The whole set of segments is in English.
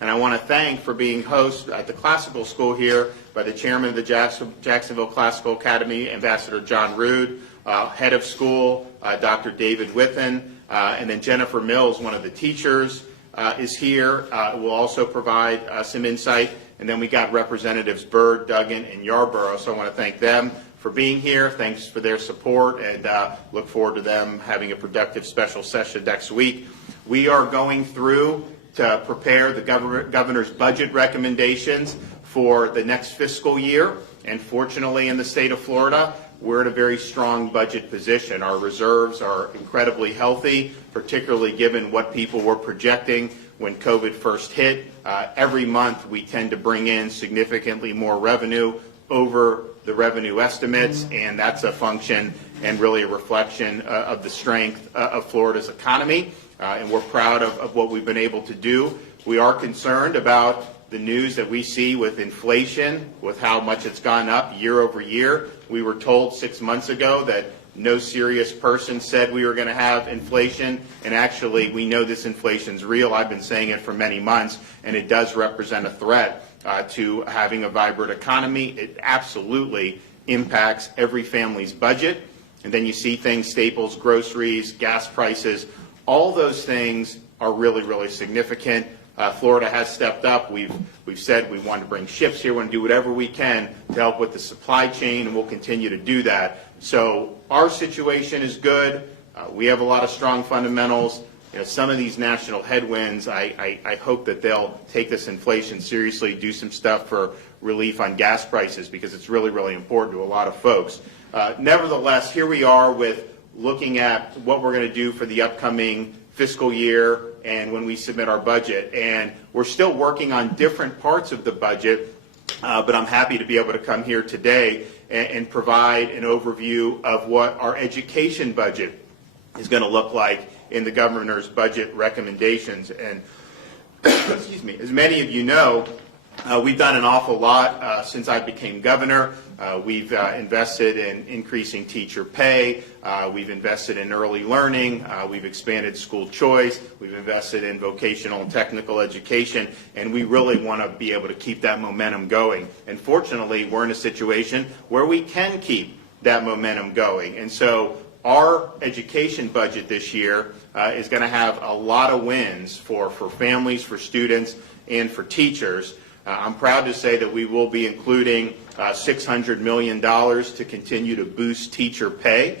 And I want to thank for being host at the classical school here by the chairman of the Jacksonville Classical Academy, Ambassador John Rood, head of school, Dr. David Withen, and then Jennifer Mills, one of the teachers, is here. Will also provide some insight. And then we got Representatives Byrd, Duggan, and Yarborough. So I want to thank them for being here. Thanks for their support, and look forward to them having a productive special session next week. We are going through to prepare the governor's budget recommendations for the next fiscal year. And fortunately, in the state of Florida, we're in a very strong budget position. Our reserves are incredibly healthy, particularly given what people were projecting when COVID first hit. Every month, we tend to bring in significantly more revenue over the revenue estimates, and that's a function and really a reflection of the strength of Florida's economy. And we're proud of what we've been able to do. We are concerned about the news that we see with inflation, with how much it's gone up year over year. We were told 6 months ago that no serious person said we were going to have inflation, and actually we know this inflation's real. I've been saying it for many months, and it does represent a threat to having a vibrant economy. It absolutely impacts every family's budget. And then you see things, staples, groceries, gas prices, all those things are really, really significant. Florida has stepped up. We've said we want to bring ships here. We want to do whatever we can to help with the supply chain, and we'll continue to do that. So our situation is good. We have a lot of strong fundamentals. You know, some of these national headwinds, I hope that they'll take this inflation seriously, do some stuff for relief on gas prices, because it's really, really important to a lot of folks. Nevertheless, here we are with looking at what we're going to do for the upcoming fiscal year and when we submit our budget. And we're still working on different parts of the budget, but I'm happy to be able to come here today and provide an overview of what our education budget is going to look like in the governor's budget recommendations. And excuse me, as many of you know, we've done an awful lot since I became governor. We've invested in increasing teacher pay. We've invested in early learning. We've expanded school choice. We've invested in vocational and technical education. And we really want to be able to keep that momentum going. And fortunately, we're in a situation where we can keep that momentum going. And so our education budget this year is going to have a lot of wins for families, for students, and for teachers. I'm proud to say that we will be including $600 million to continue to boost teacher pay.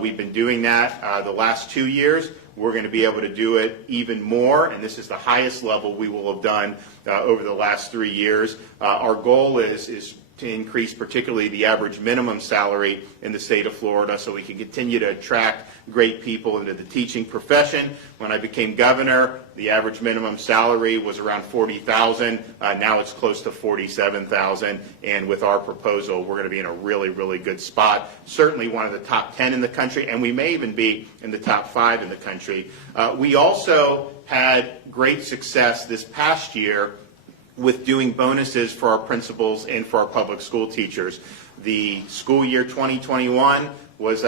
We've been doing that the last 2 years. We're going to be able to do it even more, and this is the highest level we will have done over the last 3 years. Our goal is to increase particularly the average minimum salary in the state of Florida so we can continue to attract great people into the teaching profession. When I became governor, the average minimum salary was around $40,000. Now it's close to $47,000. And with our proposal, we're going to be in a really, really good spot. Certainly one of the top 10 in the country, and we may even be in the top 5 in the country. We also had great success this past year with doing bonuses for our principals and for our public school teachers. The school year 2021 was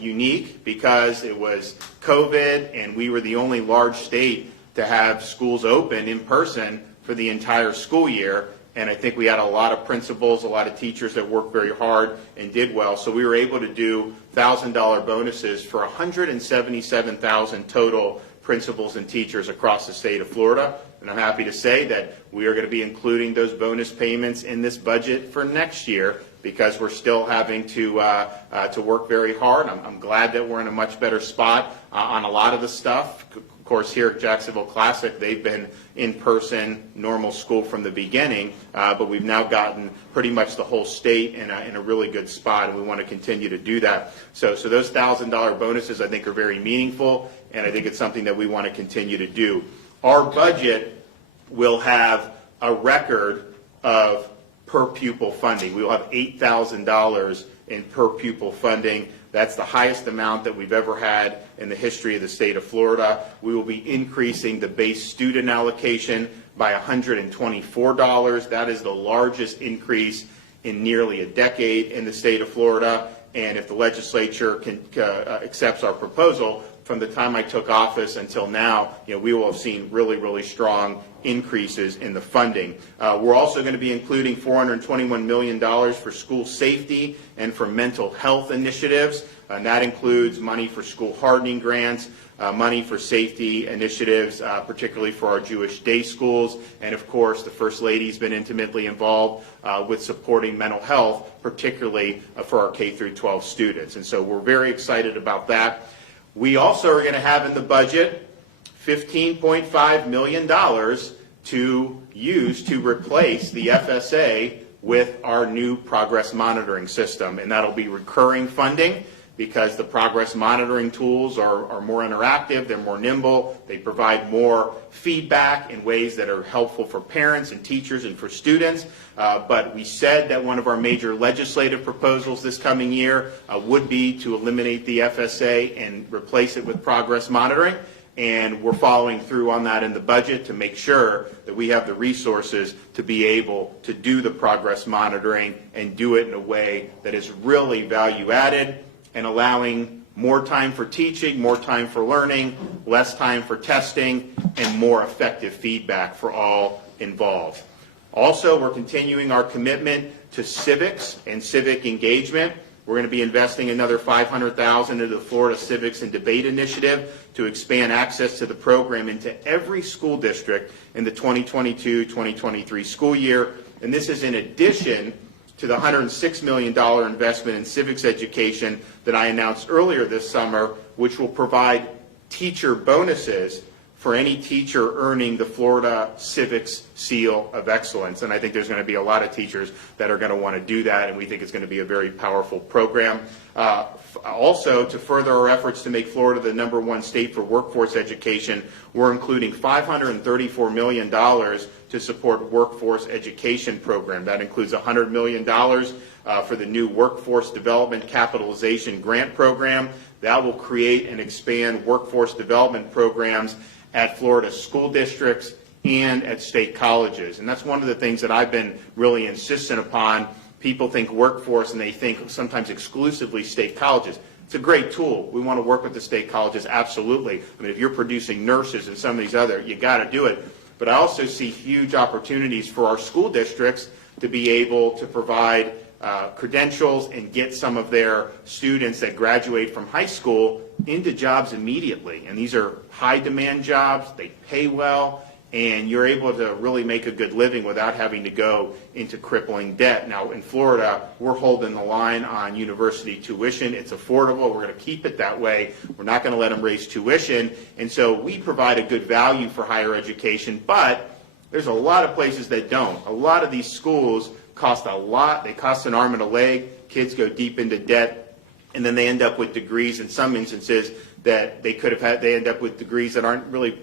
unique because it was COVID, and we were the only large state to have schools open in person for the entire school year. And I think we had a lot of principals, a lot of teachers that worked very hard and did well. So we were able to do $1,000 bonuses for 177,000 total principals and teachers across the state of Florida. And I'm happy to say that we are going to be including those bonus payments in this budget for next year because we're still having to work very hard. I'm glad that we're in a much better spot on a lot of the stuff. Of course, here at Jacksonville Classic, they've been in-person, normal school from the beginning, but we've now gotten pretty much the whole state in a really good spot, and we want to continue to do that. So those $1,000 bonuses, I think, are very meaningful, and I think it's something that we want to continue to do. Our budget will have a record of per pupil funding. We will have $8,000 in per pupil funding. That's the highest amount that we've ever had in the history of the state of Florida. We will be increasing the base student allocation by $124. That is the largest increase in nearly a decade in the state of Florida. And if the legislature accepts our proposal, from the time I took office until now, we will have seen really, really strong increases in the funding. We're also going to be including $421 million for school safety and for mental health initiatives, and that includes money for school hardening grants, money for safety initiatives, particularly for our Jewish day schools, and of course the First Lady's been intimately involved with supporting mental health, particularly for our K through 12 students, and so we're very excited about that. We also are going to have in the budget $15.5 million to use to replace the FSA with our new progress monitoring system, and that'll be recurring funding because the progress monitoring tools are more interactive, they're more nimble, they provide more feedback in ways that are helpful for parents and teachers and for students. But we said that one of our major legislative proposals this coming year would be to eliminate the FSA and replace it with progress monitoring. And we're following through on that in the budget to make sure that we have the resources to be able to do the progress monitoring and do it in a way that is really value added and allowing more time for teaching, more time for learning, less time for testing, and more effective feedback for all involved. Also, we're continuing our commitment to civics and civic engagement. We're going to be investing another $500,000 into the Florida Civics and Debate Initiative to expand access to the program into every school district in the 2022-2023 school year. And this is in addition to the $106 million investment in civics education that I announced earlier this summer, which will provide teacher bonuses for any teacher earning the Florida Civics Seal of Excellence. And I think there's going to be a lot of teachers that are going to want to do that, and we think it's going to be a very powerful program. Also, to further our efforts to make Florida the #1 state for workforce education, we're including $534 million to support workforce education program. That includes $100 million for the new Workforce Development Capitalization Grant Program. That will create and expand workforce development programs at Florida school districts and at state colleges. And that's one of the things that I've been really insistent upon. People think workforce and they think sometimes exclusively state colleges. It's a great tool. We want to work with the state colleges, absolutely. I mean, if you're producing nurses and some of these other, you got to do it. But I also see huge opportunities for our school districts to be able to provide credentials and get some of their students that graduate from high school into jobs immediately. And these are high demand jobs, they pay well, and you're able to really make a good living without having to go into crippling debt. Now in Florida, we're holding the line on university tuition. It's affordable. We're going to keep it that way. We're not going to let them raise tuition. And so we provide a good value for higher education, but there's a lot of places that don't. A lot of these schools cost a lot. They cost an arm and a leg. Kids go deep into debt, and then they end up with degrees in some instances that they could have had. They end up with degrees that aren't really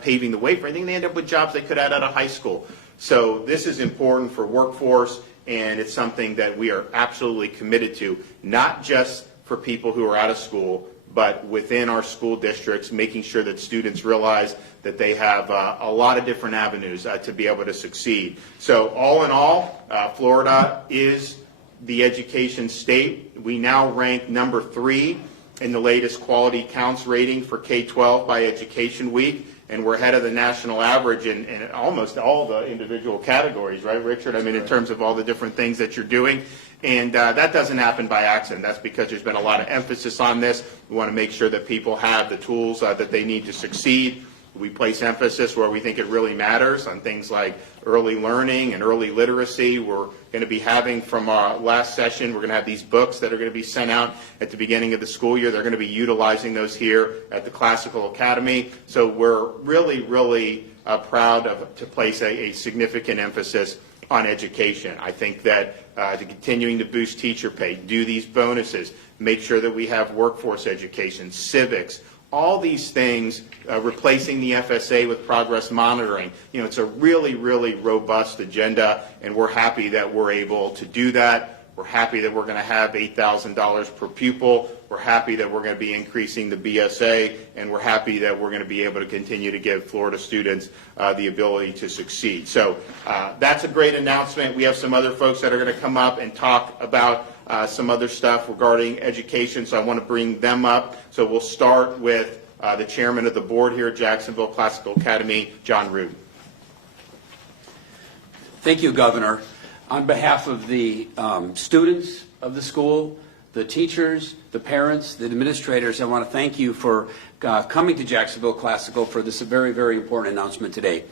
paving the way for anything. They end up with jobs they could have had out of high school. So this is important for workforce, and it's something that we are absolutely committed to, not just for people who are out of school, but within our school districts, making sure that students realize that they have a lot of different avenues to be able to succeed. So all in all, Florida is the education state. We now rank #3 in the latest Quality Counts rating for K-12 by Education Week, and we're ahead of the national average in almost all the individual categories, right, Richard? I mean, in terms of all the different things that you're doing. And that doesn't happen by accident. That's because there's been a lot of emphasis on this. We want to make sure that people have the tools that they need to succeed. We place emphasis where we think it really matters on things like early learning and early literacy. We're going to be having from our last session, we're going to have these books that are going to be sent out at the beginning of the school year. They're going to be utilizing those here at the Classical Academy. So we're really, really proud to place a significant emphasis on education. I think that continuing to boost teacher pay, do these bonuses, make sure that we have workforce education, civics, all these things, replacing the FSA with progress monitoring. You know, it's a really, really robust agenda, and we're happy that we're able to do that. We're happy that we're going to have $8,000 per pupil. We're happy that we're going to be increasing the BSA, and we're happy that we're going to be able to continue to give Florida students the ability to succeed. So that's a great announcement. We have some other folks that are going to come up and talk about some other stuff regarding education, so I want to bring them up. So we'll start with the chairman of the board here at Jacksonville Classical Academy, John Rood. Thank you, Governor. On behalf of the students of the school, the teachers, the parents, the administrators, I want to thank you for coming to Jacksonville Classical for this very, very important announcement today.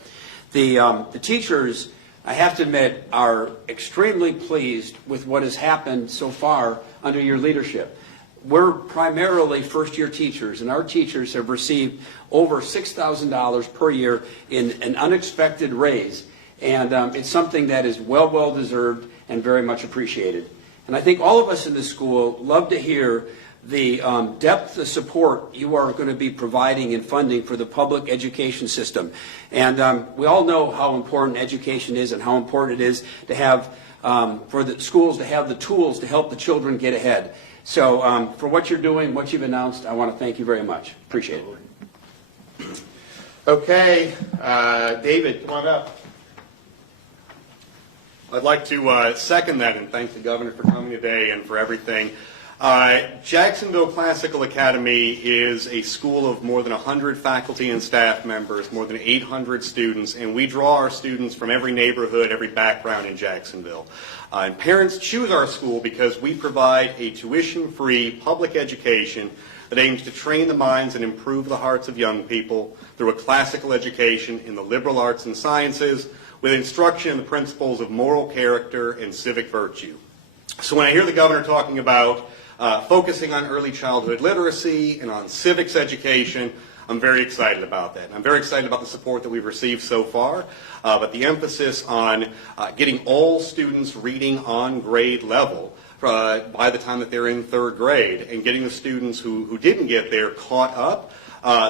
The teachers, I have to admit, are extremely pleased with what has happened so far under your leadership. We're primarily first-year teachers, and our teachers have received over $6,000 per year in an unexpected raise. And it's something that is well deserved and very much appreciated. And I think all of us in this school love to hear the depth of support you are going to be providing and funding for the public education system. And we all know how important education is and how important it is to have, for the schools to have the tools to help the children get ahead. So for what you're doing, what you've announced, I want to thank you very much. Appreciate it. Okay, David, come on up. I'd like to second that and thank the governor for coming today and for everything. Jacksonville Classical Academy is a school of more than 100 faculty and staff members, more than 800 students, and we draw our students from every neighborhood, every background in Jacksonville. And parents choose our school because we provide a tuition-free public education that aims to train the minds and improve the hearts of young people through a classical education in the liberal arts and sciences, with instruction in the principles of moral character and civic virtue. So when I hear the governor talking about focusing on early childhood literacy and on civics education, I'm very excited about that. And I'm very excited about the support that we've received so far, but the emphasis on getting all students reading on grade level by the time that they're in third grade, and getting the students who didn't get there caught up.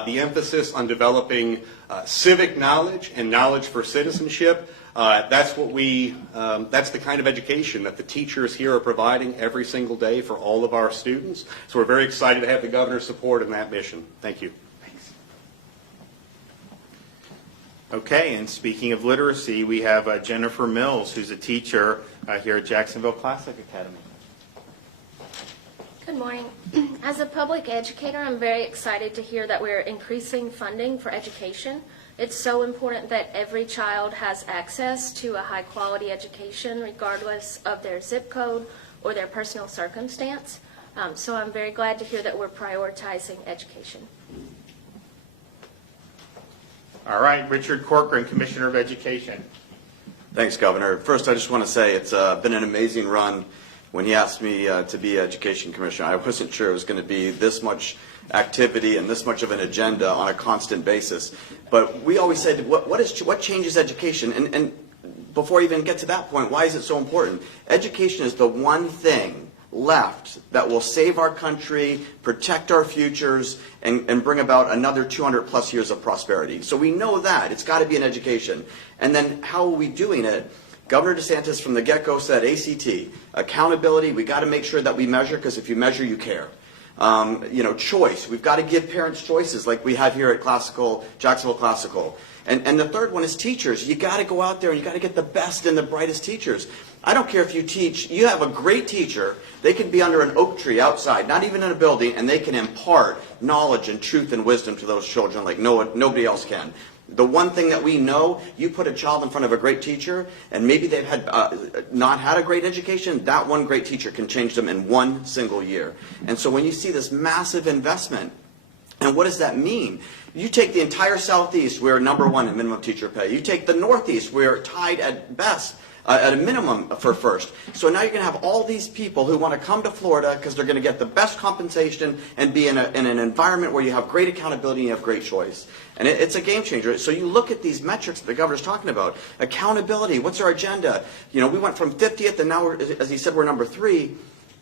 The emphasis on developing civic knowledge and knowledge for citizenship. That's the kind of education that the teachers here are providing every single day for all of our students. So we're very excited to have the governor's support in that mission. Thank you. Thanks. Okay, and speaking of literacy, we have Jennifer Mills, who's a teacher here at Jacksonville Classic Academy. Good morning. As a public educator, I'm very excited to hear that we're increasing funding for education. It's so important that every child has access to a high-quality education regardless of their zip code or their personal circumstance. So I'm very glad to hear that we're prioritizing education. All right, Richard Corcoran, Commissioner of Education. Thanks, Governor. First, I just want to say it's been an amazing run. When he asked me to be Education Commissioner, I wasn't sure it was going to be this much activity and this much of an agenda on a constant basis. But we always said, what changes education? And before I even get to that point, why is it so important? Education is the one thing left that will save our country, protect our futures, and bring about another 200 plus years of prosperity. So we know that. It's got to be in education. And then how are we doing it? Governor DeSantis from the get-go said ACT, accountability, we got to make sure that we measure, because if you measure, you care. Choice, we've got to give parents choices like we have here at Jacksonville Classical. And the third one is teachers. You got to go out there and you got to get the best and the brightest teachers. I don't care if you teach, you have a great teacher, they can be under an oak tree outside, not even in a building, and they can impart knowledge and truth and wisdom to those children like nobody else can. The one thing that we know, you put a child in front of a great teacher, and maybe they've not had a great education, that one great teacher can change them in one single year. And so when you see this massive investment, and what does that mean? You take the entire Southeast, we're #1 in minimum teacher pay. You take the Northeast, we're tied at best, at a minimum for first. So now you're going to have all these people who want to come to Florida because they're going to get the best compensation and be in an environment where you have great accountability and you have great choice. And it's a game changer. So you look at these metrics that the governor's talking about. Accountability, what's our agenda? We went from 50th and now, as he said, we're #3.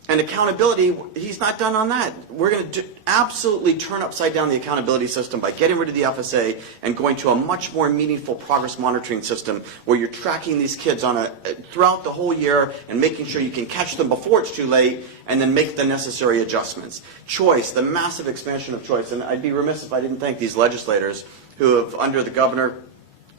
And accountability, he's not done on that. We're going to absolutely turn upside down the accountability system by getting rid of the FSA and going to a much more meaningful progress monitoring system where you're tracking these kids throughout the whole year and making sure you can catch them before it's too late and then make the necessary adjustments. Choice, the massive expansion of choice. And I'd be remiss if I didn't thank these legislators who have, under the governor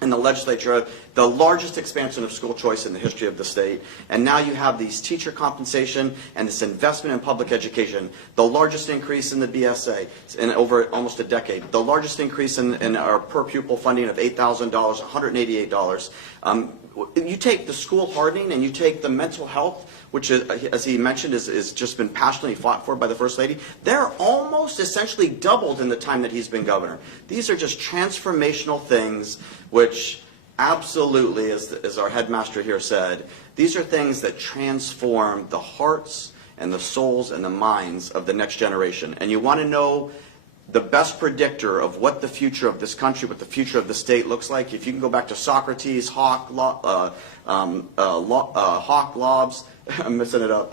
and the legislature, the largest expansion of school choice in the history of the state. And now you have these teacher compensation and this investment in public education, the largest increase in the BSA in over almost a decade, the largest increase in our per pupil funding of $8,000, $188. You take the school hardening and you take the mental health, which, as he mentioned, is just been passionately fought for by the First Lady. They're almost essentially doubled in the time that he's been governor. These are just transformational things which absolutely, as our headmaster here said, these are things that transform the hearts and the souls and the minds of the next generation. And you want to know the best predictor of what the future of this country, what the future of the state looks like, if you can go back to Socrates, Hobbes, I'm messing it up,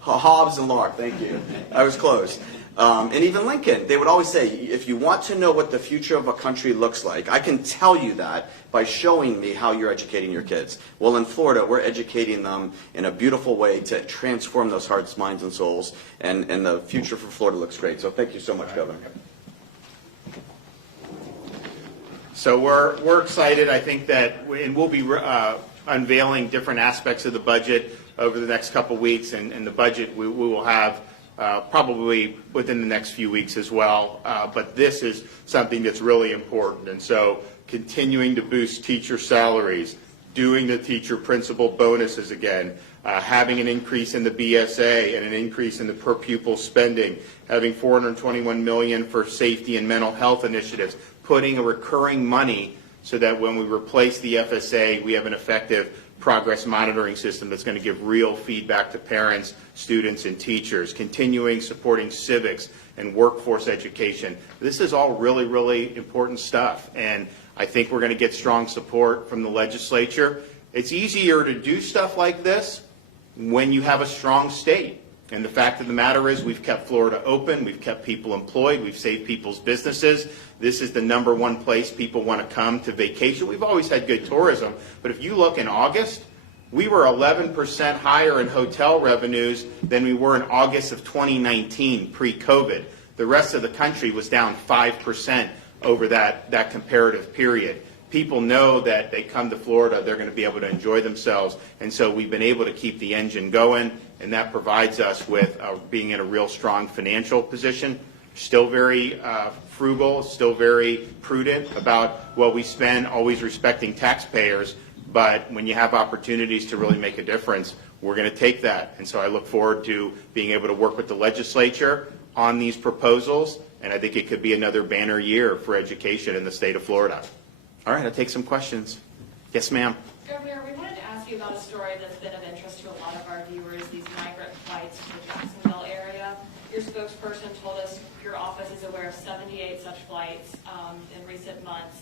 Hobbes and Locke, thank you. I was close. And even Lincoln, they would always say, if you want to know what the future of a country looks like, I can tell you that by showing me how you're educating your kids. Well, in Florida, we're educating them in a beautiful way to transform those hearts, minds, and souls, and the future for Florida looks great. So thank you so much, Governor. So we're excited. I think that, and we'll be unveiling different aspects of the budget over the next couple weeks, and the budget we will have probably within the next few weeks as well. But this is something that's really important. And so continuing to boost teacher salaries, doing the teacher principal bonuses again, having an increase in the BSA and an increase in the per pupil spending, having $421 million for safety and mental health initiatives, putting a recurring money so that when we replace the FSA, we have an effective progress monitoring system that's going to give real feedback to parents, students, and teachers, continuing supporting civics and workforce education. This is all really, really important stuff, and I think we're going to get strong support from the legislature. It's easier to do stuff like this when you have a strong state. And the fact of the matter is we've kept Florida open, we've kept people employed, we've saved people's businesses. This is the #1 place people want to come to vacation. We've always had good tourism, but if you look in August, we were 11% higher in hotel revenues than we were in August of 2019 pre-COVID. The rest of the country was down 5% over that comparative period. People know that they come to Florida, they're going to be able to enjoy themselves, and so we've been able to keep the engine going, and that provides us with being in a real strong financial position. Still very frugal, still very prudent about what we spend, always respecting taxpayers, but when you have opportunities to really make a difference, we're going to take that. And so I look forward to being able to work with the legislature on these proposals, and I think it could be another banner year for education in the state of Florida. All right, I'll take some questions. Yes, ma'am. Governor, we wanted to ask you about a story that's been of interest to a lot of our viewers, these migrant flights to the Jacksonville area. Your spokesperson told us your office is aware of 78 such flights in recent months.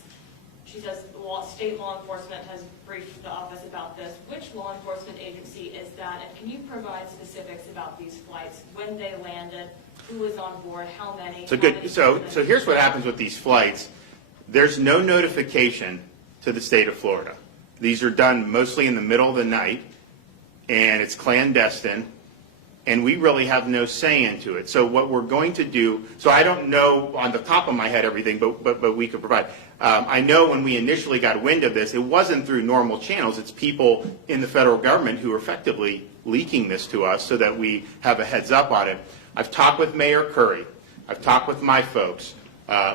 She says state law enforcement has briefed the office about this. Which law enforcement agency is that, and can you provide specifics about these flights, when they landed, who was on board, how many? So here's what happens with these flights. There's no notification to the state of Florida. These are done mostly in the middle of the night, and it's clandestine, and we really have no say into it. So what we're going to do, so I don't know on the top of my head everything, but we could provide. I know when we initially got wind of this, it wasn't through normal channels. It's people in the federal government who are effectively leaking this to us so that we have a heads up on it. I've talked with Mayor Curry. I've talked with my folks.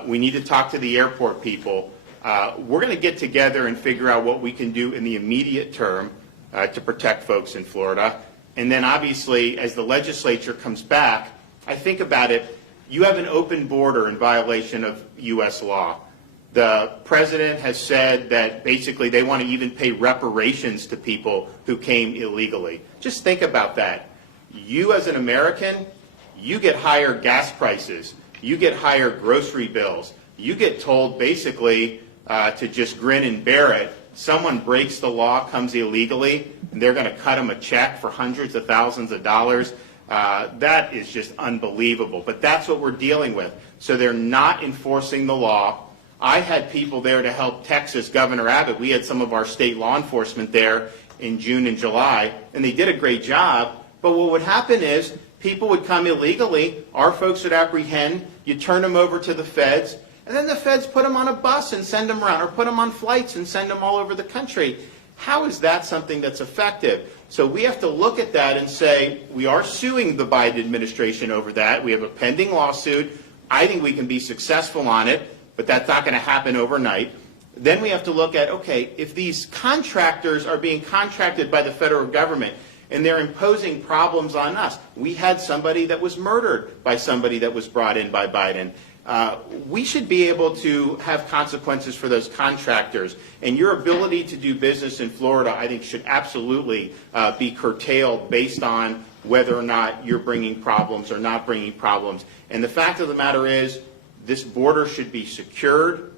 We need to talk to the airport people. We're going to get together and figure out what we can do in the immediate term to protect folks in Florida. And then obviously, as the legislature comes back, I think about it, you have an open border in violation of U.S. law. The president has said that basically they want to even pay reparations to people who came illegally. Just think about that. You as an American, you get higher gas prices. You get higher grocery bills. You get told basically to just grin and bear it. Someone breaks the law, comes illegally, and they're going to cut them a check for hundreds of thousands of dollars. That is just unbelievable. But that's what we're dealing with. So they're not enforcing the law. I had people there to help Texas, Governor Abbott. We had some of our state law enforcement there in June and July, and they did a great job. But what would happen is people would come illegally, our folks would apprehend, you turn them over to the feds, and then the feds put them on a bus and send them around, or put them on flights and send them all over the country. How is that something that's effective? So we have to look at that and say, we are suing the Biden administration over that. We have a pending lawsuit. I think we can be successful on it, but that's not going to happen overnight. Then we have to look at, okay, if these contractors are being contracted by the federal government and they're imposing problems on us. We had somebody that was murdered by somebody that was brought in by Biden. We should be able to have consequences for those contractors. And your ability to do business in Florida, I think, should absolutely be curtailed based on whether or not you're bringing problems or not bringing problems. And the fact of the matter is, this border should be secured.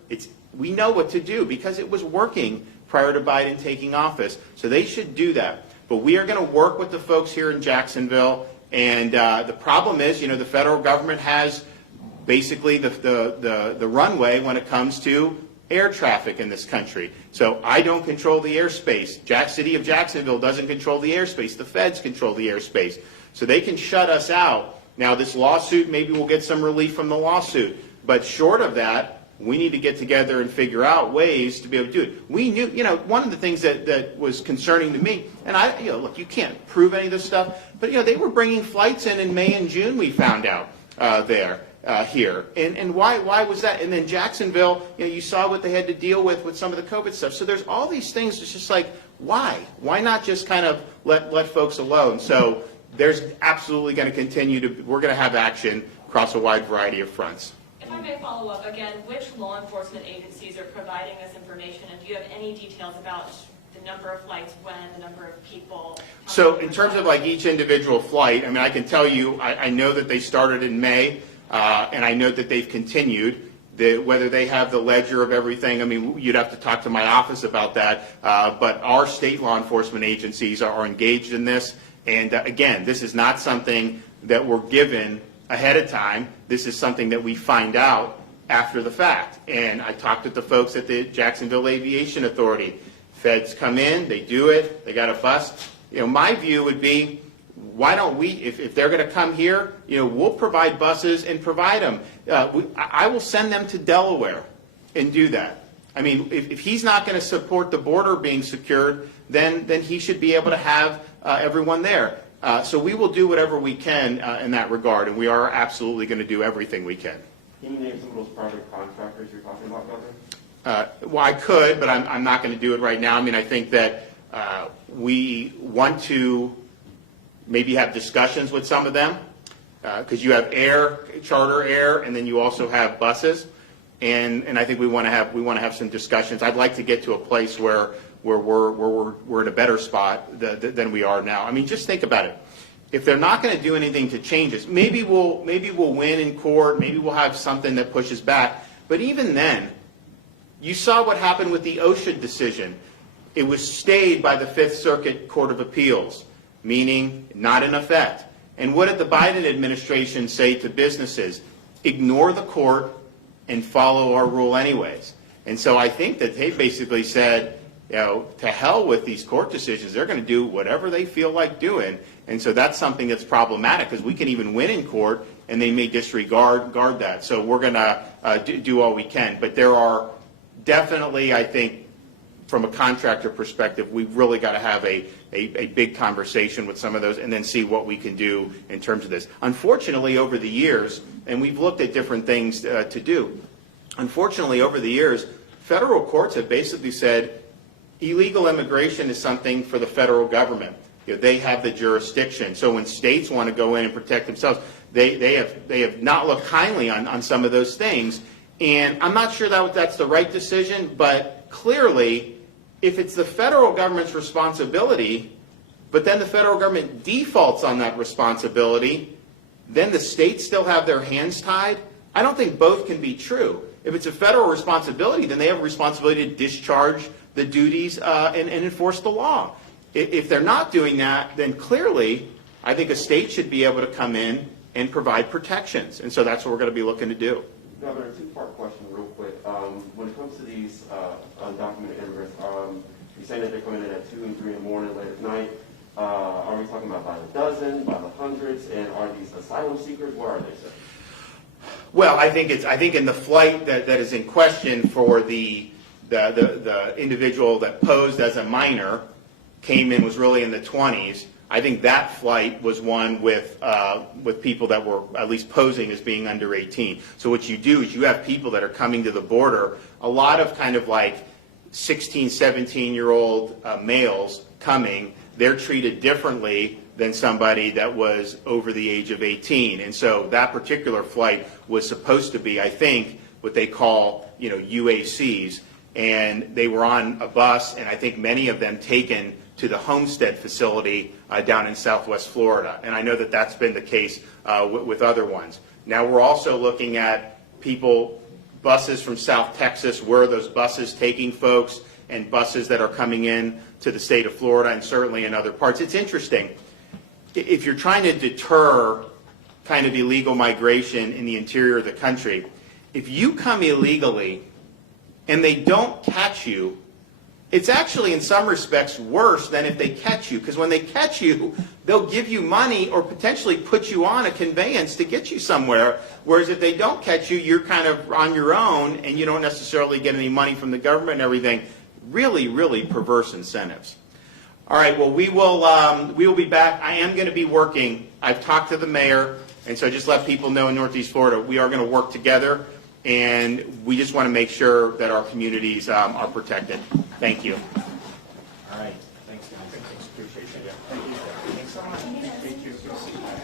We know what to do because it was working prior to Biden taking office. So they should do that. But we are going to work with the folks here in Jacksonville. And the problem is, the federal government has basically the runway when it comes to air traffic in this country. So I don't control the airspace. City of Jacksonville doesn't control the airspace. The feds control the airspace. So they can shut us out. Now, this lawsuit, maybe we'll get some relief from the lawsuit. But short of that, we need to get together and figure out ways to be able to do it. We knew, one of the things that was concerning to me, and look, you can't prove any of this stuff, but, they were bringing flights in May and June, we found out here. And why was that? And then Jacksonville, you saw what they had to deal with some of the COVID stuff. So there's all these things. It's just like, why? Why not just kind of let folks alone? So there's absolutely going to continue we're going to have action across a wide variety of fronts. If I may follow up, again, which law enforcement agencies are providing this information, and do you have any details about the number of flights, when, the number of people? So in terms of like each individual flight, I can tell you, I know that they started in May, and I know that they've continued. Whether they have the ledger of everything, you'd have to talk to my office about that. But our state law enforcement agencies are engaged in this. And again, this is not something that we're given ahead of time. This is something that we find out after the fact. And I talked with the folks at the Jacksonville Aviation Authority. Feds come in, they do it, they got a bus. My view would be, why don't we, if they're going to come here, we'll provide buses and provide them. I will send them to Delaware and do that. If he's not going to support the border being secured, then he should be able to have everyone there. So we will do whatever we can in that regard, and we are absolutely going to do everything we can. Can you name some of those private contractors you're talking about, Governor? Well, I could, but I'm not going to do it right now. I think that we want to maybe have discussions with some of them, because you have charter air, and then you also have buses, and I think we want to have some discussions. I'd like to get to a place where we're in a better spot than we are now. Just think about it. If they're not going to do anything to change this, maybe we'll win in court. Maybe we'll have something that pushes back. But even then, you saw what happened with the OSHA decision. It was stayed by the Fifth Circuit Court of Appeals, meaning not in effect. And what did the Biden administration say to businesses? Ignore the court and follow our rule anyways. And so I think that they basically said, to hell with these court decisions. They're going to do whatever they feel like doing. And so that's something that's problematic, because we can even win in court and they may disregard that. So we're going to do all we can. But there are definitely, I think, from a contractor perspective, we've really got to have a big conversation with some of those and then see what we can do in terms of this. Unfortunately, over the years, and we've looked at different things to do, unfortunately, over the years, federal courts have basically said, illegal immigration is something for the federal government. They have the jurisdiction. So when states want to go in and protect themselves, they have not looked kindly on some of those things. And I'm not sure that's the right decision, but clearly, if it's the federal government's responsibility, but then the federal government defaults on that responsibility, then the states still have their hands tied. I don't think both can be true. If it's a federal responsibility, then they have a responsibility to discharge the duties and enforce the law. If they're not doing that, then clearly, I think a state should be able to come in and provide protections. And so that's what we're going to be looking to do. Governor, a two-part question real quick. When it comes to these undocumented immigrants, you're saying that they're coming in at 2 and 3 in the morning, late at night. Are we talking about by the dozen, by the hundreds, and are these asylum seekers? Where are they, sir? Well, I think in the flight that is in question for the individual that posed as a minor, came in, was really in the 20s. I think that flight was one with people that were at least posing as being under 18. So what you do is you have people that are coming to the border, a lot of kind of like 16, 17-year-old males coming. They're treated differently than somebody that was over the age of 18. And so that particular flight was supposed to be, I think, what they call, UACs. And they were on a bus, and I think many of them taken to the Homestead facility down in Southwest Florida. And I know that that's been the case with other ones. Now we're also looking at buses from South Texas, where are those buses taking folks, and buses that are coming in to the state of Florida and certainly in other parts. It's interesting. If you're trying to deter kind of illegal migration in the interior of the country, if you come illegally and they don't catch you, it's actually in some respects worse than if they catch you, because when they catch you, they'll give you money or potentially put you on a conveyance to get you somewhere, whereas if they don't catch you, you're kind of on your own and you don't necessarily get any money from the government and everything. Really, really perverse incentives. All right, well, we will be back. I am going to be working. I've talked to the mayor, and so just let people know in Northeast Florida, we are going to work together, and we just want to make sure that our communities are protected. Thank you. All right. Thanks, guys. Appreciate it. Thank you. Thanks so much.